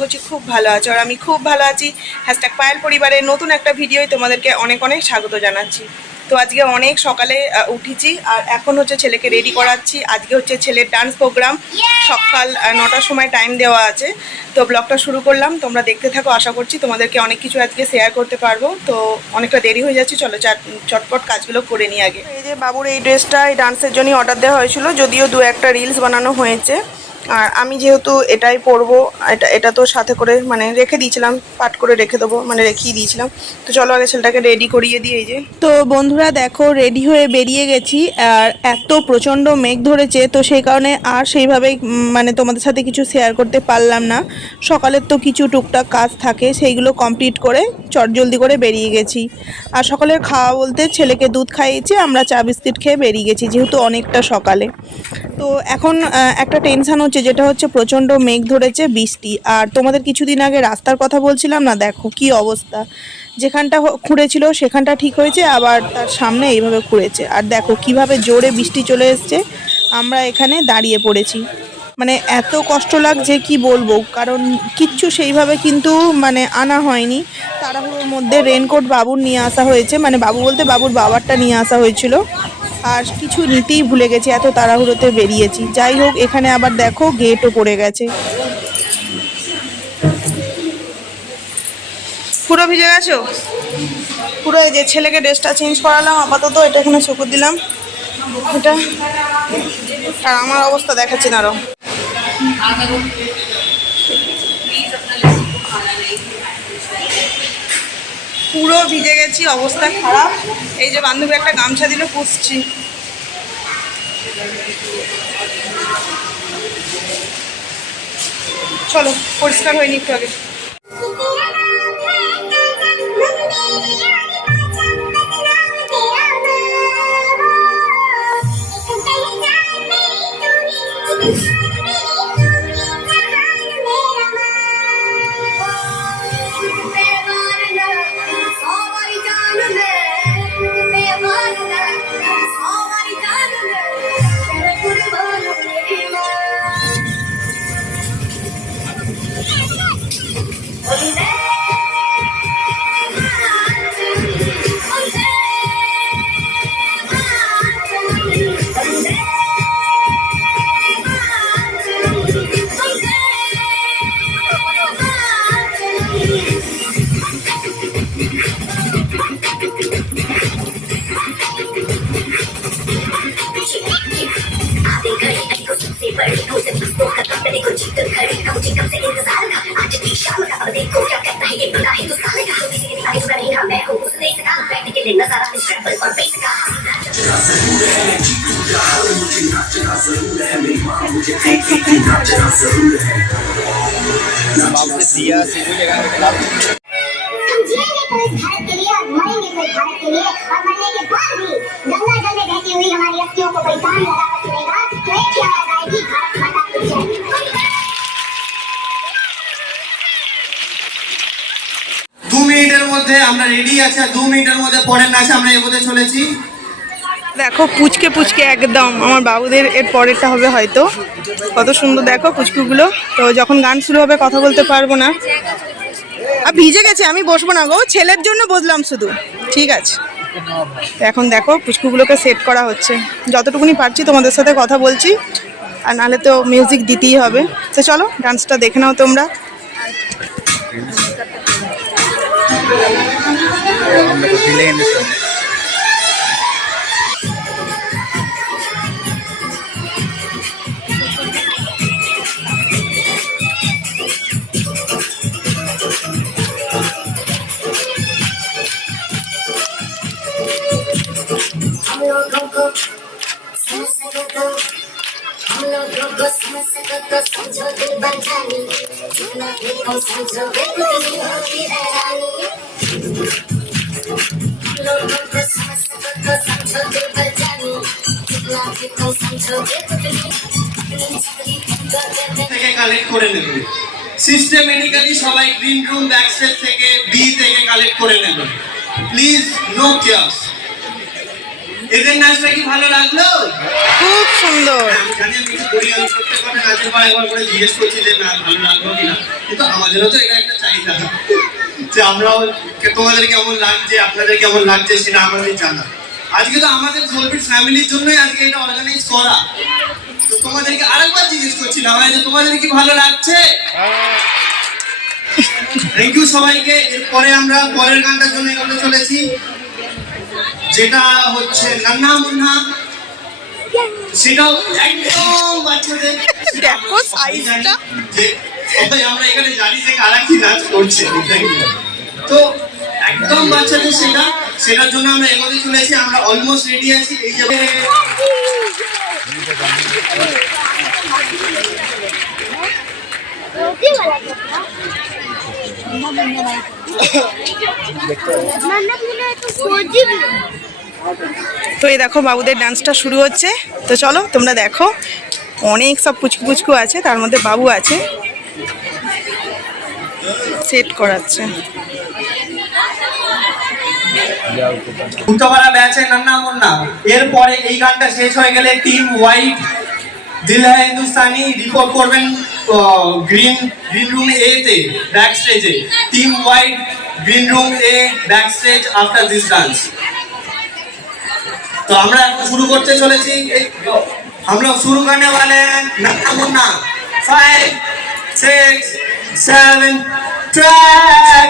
করছি খুব ভালো আছো আর আমি খুব ভালো আছি। হ্যাশট্যাগ পায়েল পরিবারের নতুন একটা ভিডিওই তোমাদেরকে অনেক অনেক স্বাগত জানাচ্ছি। তো আজকে অনেক সকালে উঠেছি আর এখন হচ্ছে ছেলেকে রেডি করাচ্ছি। আজকে হচ্ছে ছেলের ডান্স প্রোগ্রাম সকাল নটার সময় টাইম দেওয়া আছে। তো ব্লগটা শুরু করলাম। তোমরা দেখতে থাকো আশা করছি তোমাদেরকে অনেক কিছু আজকে শেয়ার করতে পারব। তো অনেকটা দেরি হয়ে যাচ্ছে চলো চাট- চটপট কাজগুলো করে নিই আগে। এই যে বাবুর এই ড্রেসটা এই ডান্সের জন্যই অর্ডার দেওয়া হয়েছিল। যদিও দু একটা রিলস বানানো হয়েছে। আর আমি যেহেতু এটাই পরবো, এটা এটা তো সাথে করে মানে রেখে দিয়েছিলাম, পাট করে রেখে দেবো মানে রেখেই দিয়েছিলাম। তো চলো আগে ছেলেটাকে রেডি করিয়ে দিয়ে যে। তো বন্ধুরা দেখো রেডি হয়ে বেরিয়ে গেছি, আর এত প্রচণ্ড মেঘ ধরেছে, তো সেই কারণে আর সেইভাবে মানে তোমাদের সাথে কিছু শেয়ার করতে পারলাম না। সকালের তো কিছু টুকটাক কাজ থাকে, সেইগুলো কমপ্লিট করে চটজলদি করে বেরিয়ে গেছি। আর সকালের খাওয়া বলতে ছেলেকে দুধ খাইয়েছি, আমরা চা বিস্কিট খেয়ে বেরিয়ে গেছি, যেহেতু অনেকটা সকালে। তো এখন একটা টেনশন হচ্ছে যেটা হচ্ছে প্রচণ্ড মেঘ ধরেছে, বৃষ্টি। আর তোমাদের কিছুদিন আগে রাস্তার কথা বলছিলাম না, দেখো কি অবস্থা। যেখানটা খুঁড়েছিল সেখানটা ঠিক হয়েছে, আবার তার সামনে এইভাবে খুঁড়েছে। আর দেখো কীভাবে জোরে বৃষ্টি চলে এসছে, আমরা এখানে দাঁড়িয়ে পড়েছি। মানে এত কষ্ট লাগছে, কি বলব? কারণ কিচ্ছু সেইভাবে কিন্তু মানে আনা হয়নি। তাড়াহুড়োর মধ্যে রেনকোট বাবুর নিয়ে আসা হয়েছে মানে বাবু বলতে বাবুর বাবারটা নিয়ে আসা হয়েছিল। আর কিছু নিতেই ভুলে গেছি, এত তাড়াহুড়োতে বেরিয়েছি। যাই হোক, এখানে আবার দেখো গেটও পড়ে গেছে। পুরো ভিজে গেছো? পুরো এই যে ছেলেকে ড্রেসটা চেঞ্জ করালাম, আপাতত এটা এখানে চকুর দিলাম। এটা আর আমার অবস্থা দেখাচ্ছে না আরও। পুরো ভিজে গেছি, অবস্থা খারাপ। এই যে বান্ধবী একটা গামছা দিলে, পুষছি। চলো, পরিষ্কার হয়নি একটু আগে। नहीं खुदा हिंदुस्तान का किसी के दिखाई चुका नहीं था मैं हूँ उस नहीं सका बैठ के देखना सारा स्ट्रैपल और बेस का मुझे नाचना ज़रूर है मेरी माँ मुझे नाचना ज़रूर है दिया सीधे जगह के खिलाफ हम जिएँगे तो इस भारत के लिए, और मरेंगे तो इस भारत के लिए और मरने के बाद भी गंगा जल में बहती हुई हमारी अस्थियों को कोई काम लगा মধ্যে আমরা রেডি আছি আর দু মিনিটের মধ্যে পরের নাচে আমরা এগোতে চলেছি। দেখো, পুচকে পুচকে একদম। আমার বাবুদের এর পরেরটা হবে হয়তো। কত সুন্দর, দেখো পুচকুগুলো। তো যখন গান শুরু হবে, কথা বলতে পারব না। আর ভিজে গেছে, আমি বসবো না গো। ছেলের জন্য বসলাম শুধু। ঠিক আছে। এখন দেখো, পুচকুগুলোকে সেট করা হচ্ছে। যতটুকুনি পারছি তোমাদের সাথে কথা বলছি। আর নাহলে তো মিউজিক দিতেই হবে। তো চলো ডান্সটা দেখে নাও তোমরা। Ang nakapilihin ito. থেকে কালেক্ট করে সিস্টেমেটিক্যালি সবাই গ্রিন রুম থেকে বি থেকে কালেক্ট করে নেবে। প্লিজ নো কেয়াস এদের নাচটা কি ভালো লাগল? খুব সুন্দর। আমি জানি একবার করে জিজ্ঞেস করছি যে না ভালো লাগল কিনা? কিন্তু আমাদেরও তো এটা একটা চাহিদা। যে আমরাও তোমাদের কেমন লাগছে আপনাদের কেমন লাগছে সেটা আমাদের জানা। আজকে তো আমাদের ফ্যামিলির জন্যই আজকে এটা অর্গানাইজ করা। তো তোমাদেরকে আরেকবার জিজ্ঞেস ভাই যে তোমাদের কি ভালো লাগছে? থ্যাংক ইউ সবাইকে। এরপরে আমরা পরের গানটার জন্য এগোতে চলেছি। যেটা হচ্ছে নান্না মুন্না। সেটাও একদম বাচ্চাদের দেখো সবাই আমরা এখানে জানি যে কারা কি নাচ করছে তো একদম বাচ্চাদের সেটা সেটার জন্য আমরা এগোতে চলেছি আমরা অলমোস্ট রেডি আছি এই যে তো এই দেখো বাবুদের ডান্সটা শুরু হচ্ছে। তো চলো, তোমরা দেখো, অনেক সব পুচকু পুচকু আছে, তার মধ্যে বাবু আছে। সেট করাচ্ছে। এরপরে এই গানটা শেষ হয়ে গেলে team white Dil Hindustani report করবেন গ্রিন গ্রিন রুম এ তে ব্যাক স্টেজে team white green room A back stage after this dance तो আমরা এখন শুরু করতে চলেছি এই- हम लोग शुरू करने वाले हैं नन्ना Munna five six seven track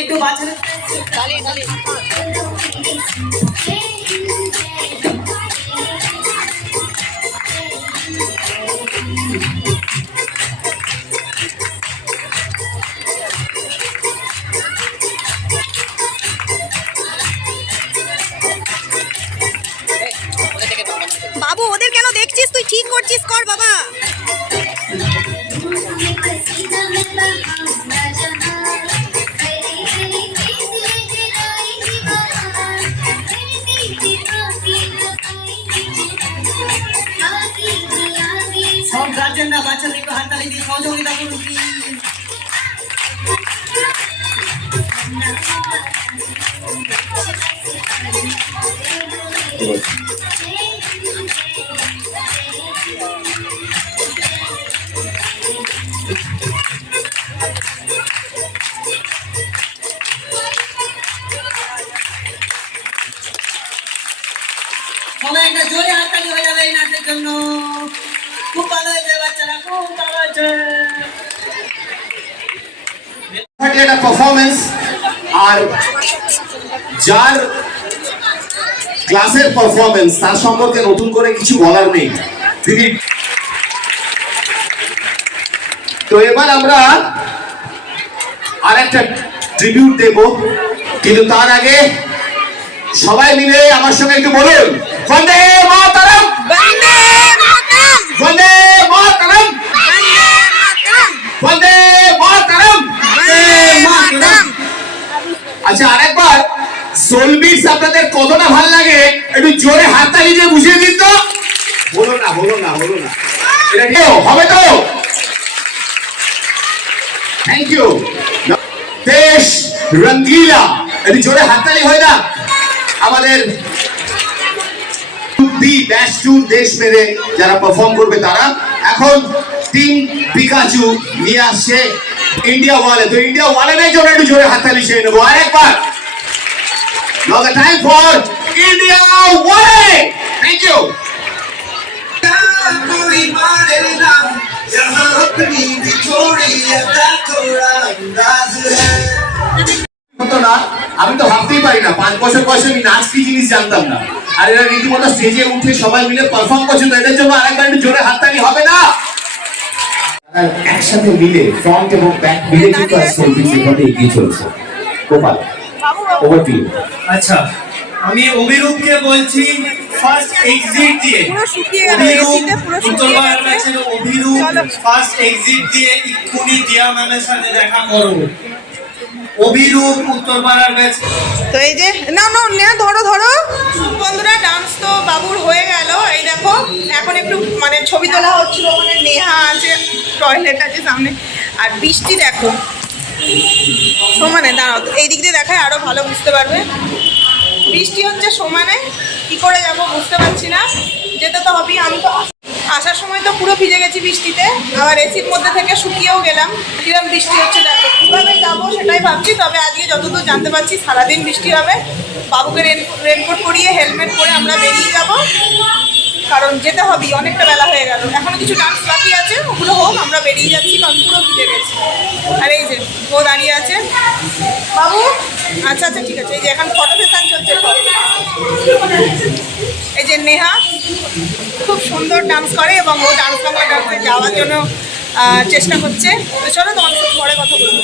একটু বাচ্চাদের বাচ্চাদের দিয়ে সহযোগিতা করুন please। সবাই একটা পারফরমেন্স আর যার ক্লাসের পারফরমেন্স তার সম্পর্কে নতুন করে কিছু বলার নেই। তিনি তো এবার আমরা আর একটা ট্রিবিউট দেব। কিন্তু তার আগে সবাই মিলে আমার সঙ্গে একটু বলুন বন্দে মাতরম! বন্দে মাতরম! বন্দে মাতরম! বন্দে মাতরম বন্দে মাতরম বন্দে মাতরম আচ্ছা আরেকবার সোল বিটস আপনাদের কতটা ভালো লাগে? একটু জোরে হাততালি দিয়ে বুঝিয়ে দিন তো। বলো না বলো না বলো না। এটা হবে তো। থ্যাংক ইউ দেশ রঙ্গিলা। একটু জোরে হাততালি হয় না? আমাদের বি ব্যাচ টু দেশ মেরে যারা পারফর্ম করবে তারা। এখন টিম পিকাচু নিয়ে আসছে। ইন্ডিয়া ওয়ালে তো ইন্ডিয়া ওয়ালে নেই জন্য একটু জোরে হাততালি সেই নেব। আরেকবার Now the time for India Wale! Thank you! আমি তো ভাবতেই পারি না, পাঁচ বছর বয়সে আমি নাচ কি জিনিস জানতাম না আর এরা রীতিমতো স্টেজে উঠে সবাই মিলে পারফর্ম করছে, তো এদের জন্য আরেকবার একটু জোরে হাততালি হবে না একসাথে মিলে ফ্রন্ট এবং ব্যাক মিলে কিন্তু আজকে এগিয়ে চলছে গোপাল ওভার টু আচ্ছা আমি অভিরূপকে বলছি ফার্স্ট এক্সিট দিয়ে। অভিরূপ পুরো গেছে। অভিরূপ ফার্স্ট এক্সিট দিয়ে এক্ষুনি দিয়া ম্যামের সাথে দেখা করো। অভিরূপ উত্তরপাড়ার কাছে। তো এই যে না না নেয়া ধরো ধরো। বন্ধুরা ডান্স তো বাবুর হয়ে গেল। এই দেখো এখন একটু মানে ছবি তোলা হচ্ছিল ওখানে নেহা আছে টয়লেট আছে সামনে। আর বৃষ্টি দেখো। সমানে, দাঁড়াও, এই দিক দিয়ে দেখায় আরও ভালো বুঝতে পারবে। বৃষ্টি হচ্ছে সমানে, কি করে যাব বুঝতে পারছি না। যেতে তো হবেই, আমি তো আসার সময় তো পুরো ভিজে গেছি বৃষ্টিতে, আবার এসির মধ্যে থেকে শুকিয়েও গেলাম। কিরম বৃষ্টি হচ্ছে দেখো, কীভাবে যাব সেটাই ভাবছি, তবে আজকে যতদূর জানতে পারছি সারাদিন বৃষ্টি হবে। বাবুকে রেন রেনকোট পরিয়ে হেলমেট পরে আমরা বেরিয়ে যাব। কারণ যেতে হবেই অনেকটা বেলা হয়ে গেল। এখনও কিছু ডান্স বাকি আছে, ওগুলো হোক, আমরা বেরিয়ে যাচ্ছি, কারণ পুরো ভিজে গেছি। আর এই যে, ও দাঁড়িয়ে আছে। বাবু? আচ্ছা আচ্ছা ঠিক আছে। এই যে এখন ফটো সেশন চলছে। এই যে নেহা, খুব সুন্দর ডান্স করে এবং ও ডান্স বাংলা ডান্সে যাওয়ার জন্য চেষ্টা করছে। তো চলো তো অনেক পরে কথা বলব।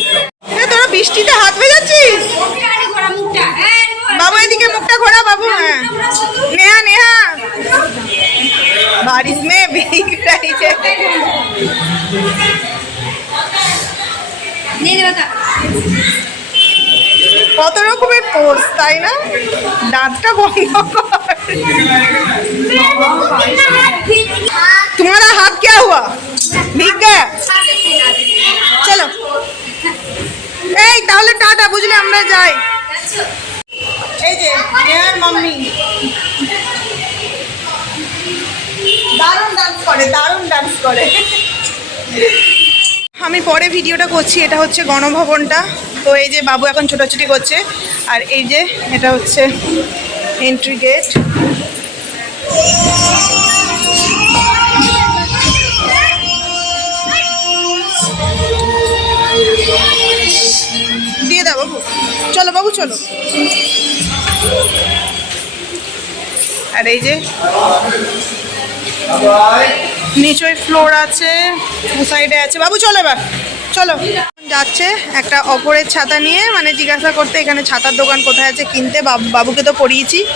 তোরা বৃষ্টিতে হাত ভেজাচ্ছিস? বাবু, এদিকে মুখটা ঘোরা, বাবু হ্যাঁ। নেহা নেহা। কত রকমের তাই না? দাঁতটা বন্ধ তোমারা হাত কে হুয়া ভিগ চলো। এই, তাহলে টাটা, বুঝলে আমরা যাই। এই যে মাম্মি। দারুণ ডান্স করে, দারুণ ডান্স করে। আমি পরে ভিডিওটা করছি, এটা হচ্ছে গণভবনটা। তো এই যে বাবু এখন ছোটাছুটি করছে, আর এই যে এটা হচ্ছে এন্ট্রি গেট দিয়ে দাও বাবু। চলো বাবু, চলো। আর এই যে নিচয় ফ্লোর আছে, দু সাইডে আছে। বাবু, চলো এবার। চলো। যাচ্ছে একটা অপরের ছাতা নিয়ে মানে জিজ্ঞাসা করতে এখানে ছাতার দোকান কোথায় আছে কিনতে, বাবু- বাবুকে তো পড়িয়েছি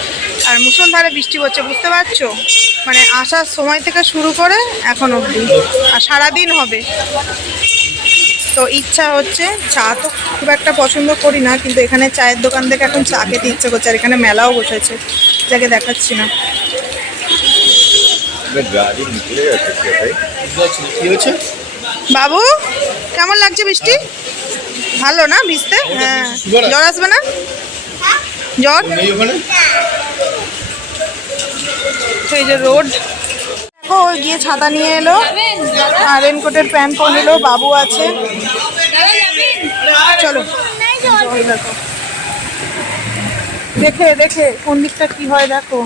আর মুসলধারে বৃষ্টি হচ্ছে, বুঝতে পারছ? মানে আসার সময় থেকে শুরু করে এখন অবধি। আর সারাদিন হবে। তো ইচ্ছা হচ্ছে, চা তো খুব একটা পছন্দ করি না, কিন্তু এখানে চায়ের দোকান থেকে এখন চা খেতে ইচ্ছে করছে। আর এখানে মেলাও বসেছে। যাকে দেখাচ্ছি না। বাবু কেমন লাগছে বৃষ্টি? ভালো না ভিজতে? হ্যাঁ। জ্বর আসবে না? জ্বর? এই যে রোড। দেখো ওই গিয়ে ছাতা নিয়ে এলো আর রেনকোটের প্যান্ট পরে নিলো বাবু আছে। চলো। দেখো দেখে দেখে কোন দিকটা কি হয় দেখো।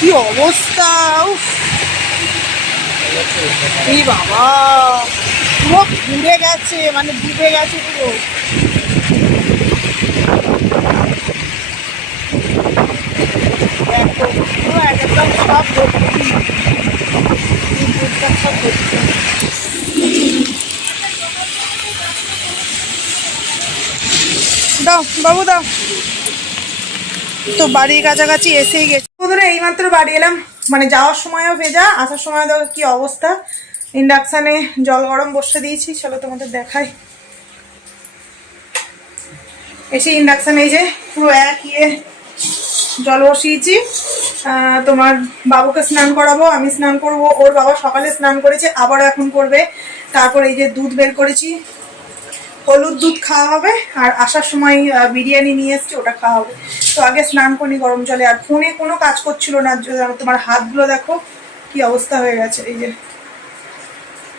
কি অবস্থা? এই বাবা, পুরো ঘুরে গেছে মানে ডুবে গেছে পুরো। পুরো একদম দাও, বাবু দাও। তো বাড়ির কাছাকাছি এসেই গেছে। বন্ধুরা, এইমাত্র বাড়ি এলাম। মানে যাওয়ার সময়ও ভেজা, আসার সময় দেখো কি অবস্থা। ইন্ডাকশানে জল গরম বসে দিয়েছি, চলো তোমাদের দেখাই। এসে ইন্ডাকশান, এই যে পুরো এক ইয়ে জল বসিয়েছি। তোমার বাবুকে স্নান করাবো, আমি স্নান করব, ওর বাবা সকালে স্নান করেছে, আবারও এখন করবে। তারপর এই যে দুধ বের করেছি। হলুদ দুধ খাওয়া হবে আর আসার সময় বিরিয়ানি নিয়ে এসছে, ওটা খাওয়া হবে। তো আগে স্নান করি গরম জলে। আর ফোনে কোনো কাজ করছিল না তোমার হাতগুলো দেখো, কি অবস্থা হয়ে গেছে, এই যে।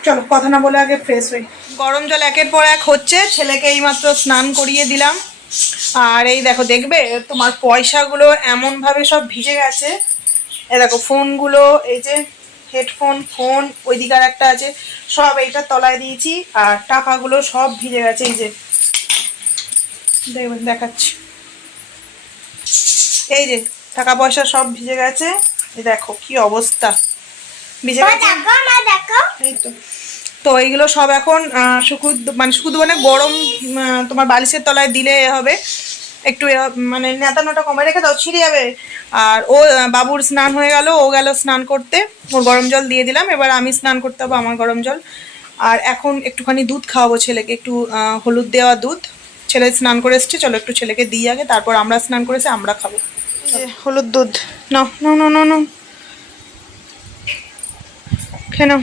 চলো, কথা না বলে আগে ফ্রেশ হই। গরম জল একের পর এক হচ্ছে, ছেলেকে এইমাত্র স্নান করিয়ে দিলাম। আর এই দেখো, দেখবে, তোমার পয়সাগুলো এমনভাবে সব ভিজে গেছে। এ দেখো, ফোনগুলো, এই যে হেডফোন ফোন ওই দিকে আর একটা আছে। সব এইটা তলায় দিয়েছি আর টাকাগুলো সব ভিজে গেছে এই যে। দেখবেন দেখাচ্ছি। এই যে টাকা পয়সা সব ভিজে গেছে। এই দেখো কি অবস্থা। ভিজে গেছে। এই তো। তো এইগুলো সব এখন আহ, শুকুর মানে শুকুর মানে গরম তোমার বালিশের তলায় দিলে হবে। একটু মানে নেতানোটা কমে রেখে দাও ছিঁড়ে যাবে। আর ও বাবুর স্নান হয়ে গেল ও গেল স্নান করতে। ওর গরম জল দিয়ে দিলাম এবার আমি স্নান করতে হবে আমার গরম জল। আর এখন একটুখানি দুধ খাওয়াবো ছেলেকে একটু হলুদ দেওয়া দুধ। ছেলে স্নান করে এসছে চলো একটু ছেলেকে দিয়ে আগে তারপর আমরা স্নান করেছি আমরা খাব। হলুদ দুধ। নাও নাও নাও নাও নাও। খেয়ে নাও।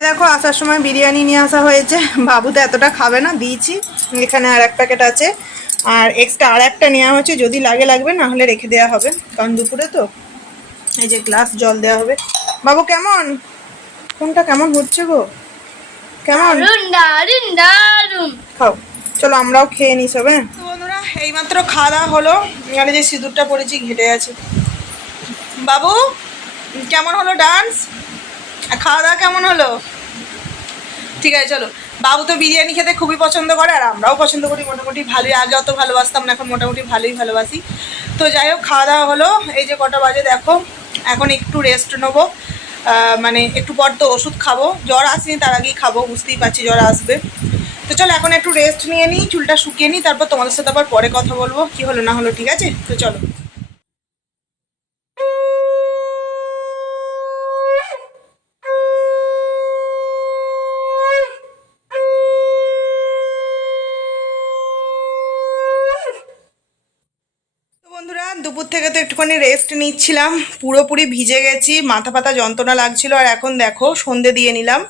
দেখো আসার সময় বিরিয়ানি নিয়ে আসা হয়েছে। বাবু তো এতটা খাবে না দিয়েছি। এখানে আর এক প্যাকেট আছে। আর এক্সট্রা আর একটা নেওয়া হয়েছে যদি লাগে লাগবে না হলে রেখে দেওয়া হবে। কারণ দুপুরে তো। এই যে গ্লাস জল দেওয়া হবে। বাবু কেমন? কোনটা কেমন হচ্ছে গো? কেমন? খাও। চলো আমরাও খেয়ে নিই সব। হ্যাঁ বন্ধুরা এইমাত্র খাওয়া দাওয়া হলো। এখানে যে সিঁদুরটা পড়েছি ঘেটে আছে। বাবু কেমন হলো ডান্স খাওয়া দাওয়া কেমন হলো? ঠিক আছে, চলো। বাবু তো বিরিয়ানি খেতে খুবই পছন্দ করে, আর আমরাও পছন্দ করি মোটামুটি ভালোই। আগে অত ভালোবাসতাম না, এখন মোটামুটি ভালোই ভালোবাসি। তো যাই হোক, খাওয়া দাওয়া হলো। এই যে কটা বাজে, দেখো। এখন একটু রেস্ট নেব। মানে একটু পর তো ওষুধ খাব। জ্বর আসেনি, তার আগেই খাব, বুঝতেই পারছি জ্বর আসবে। তো চলো, এখন একটু রেস্ট নিয়ে নিই, চুলটা শুকিয়ে নিই, তারপর তোমাদের সাথে আবার পরে কথা বলব, কি হলো না হলো, ঠিক আছে? তো চলো। একটুখানি রেস্ট নিচ্ছিলাম, পুরোপুরি ভিজে গেছি, মাথা পাতা যন্ত্রণা লাগছিল আর এখন দেখো সন্ধে দিয়ে নিলাম।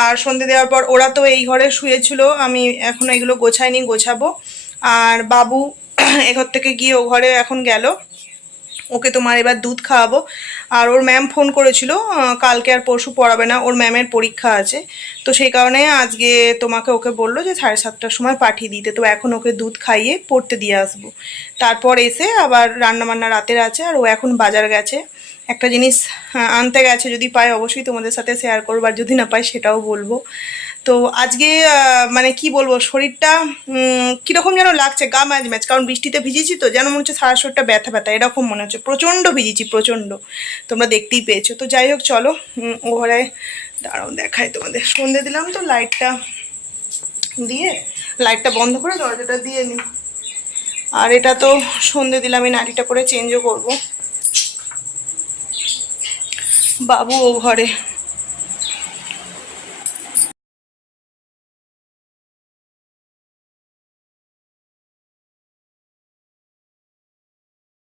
আর সন্ধে দেওয়ার পর ওরা তো এই ঘরে শুয়েছিল, আমি এখন এগুলো গোছাইনি, গোছাবো। আর বাবু এঘর থেকে গিয়ে ও ঘরে এখন গেল। ওকে তোমার এবার দুধ খাওয়াবো। আর ওর ম্যাম ফোন করেছিল কালকে আর পরশু পড়াবে না, ওর ম্যামের পরীক্ষা আছে। তো সেই কারণে আজকে তোমাকে ওকে বলল যে সাড়ে সাতটার সময় পাঠিয়ে দিতে। তো এখন ওকে দুধ খাইয়ে পড়তে দিয়ে আসব। তারপর এসে আবার রান্নাবান্না রাতের আছে, আর ও এখন বাজার গেছে। একটা জিনিস আনতে গেছে যদি পায় অবশ্যই তোমাদের সাথে শেয়ার করব, আর যদি না পাই সেটাও বলব। তো আজকে মানে কি বলব শরীরটা কীরকম যেন লাগছে গা ম্যাচ ম্যাচ কারণ বৃষ্টিতে ভিজেছি তো যেন মনে হচ্ছে সারা শরীরটা ব্যথা ব্যথা এরকম মনে হচ্ছে প্রচণ্ড ভিজেছি প্রচণ্ড তোমরা দেখতেই পেয়েছ। তো যাই হোক চলো উম, ও ঘরে দাঁড়াও দেখাই তোমাদের। সন্ধে দিলাম তো লাইটটা দিয়ে লাইটটা বন্ধ করে দরজাটা দিয়ে নিই আর এটা তো সন্ধে দিলাম এই নাটিটা করে চেঞ্জও করব। বাবু ও ঘরে।